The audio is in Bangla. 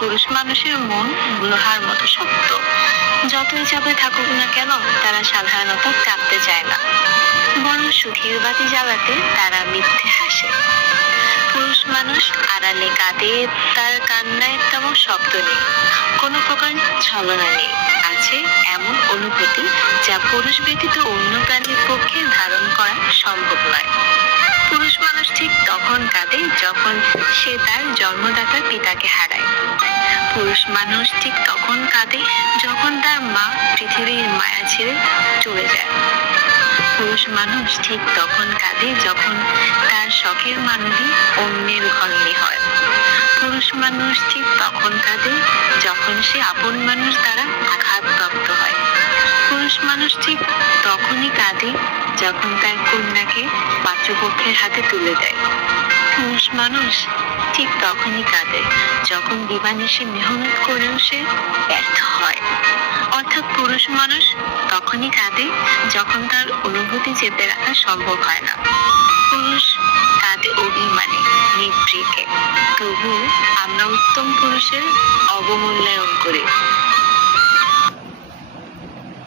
পুরুষ মানুষের মন লোহার মতো শক্ত। যতই চাপে থাকুক না কেন, তারা সাধারণত কাঁদতে চায় না, বরং সুখের বাতি জ্বালাতে তারা মিথ্যে হাসে। পুরুষ মানুষ আড়ালে কাঁদে, তার কান্নায় তেমন শব্দ নেই, কোনো প্রকার ছলনা নেই। আছে এমন অনুভূতি যা পুরুষ ব্যতীত অন্য প্রাণীর পক্ষে ধারণ করা সম্ভব নয়। পুরুষ মানুষ ঠিক তখন কাঁদে যখন সে তার জন্মদাতা পিতাকে হারায়। পুরুষ মানুষ ঠিক তখন কাঁদে যখন তার মা পৃথিবীর মায়া ছেড়ে চলে যায়। পুরুষ মানুষ ঠিক তখন কাঁদে যখন তার শখের মানবী অন্যের ঘরণী হয়। পুরুষ মানুষ ঠিক তখন কাঁদে যখন সে আপন মানুষ দ্বারা আঘাতপ্রাপ্ত হয়। পুরুষ মানুষ ঠিক তখনই কাঁদে যখন তার কন্যাকে পাত্রপক্ষের হাতে তুলে দেয়। পুরুষ মানুষ ঠিক তখনই কাঁদে যখন দিবানিশি মেহনত করেও সে ব্যর্থ হয়। অর্থাৎ পুরুষ মানুষ তখনই কাঁদে যখন তার অনুভূতি চেপে রাখা সম্ভব হয় না। পুরুষ কাঁদে অভিমানে, নিভৃতে। তবু আমরা উত্তম পুরুষের অবমূল্যায়ন করি।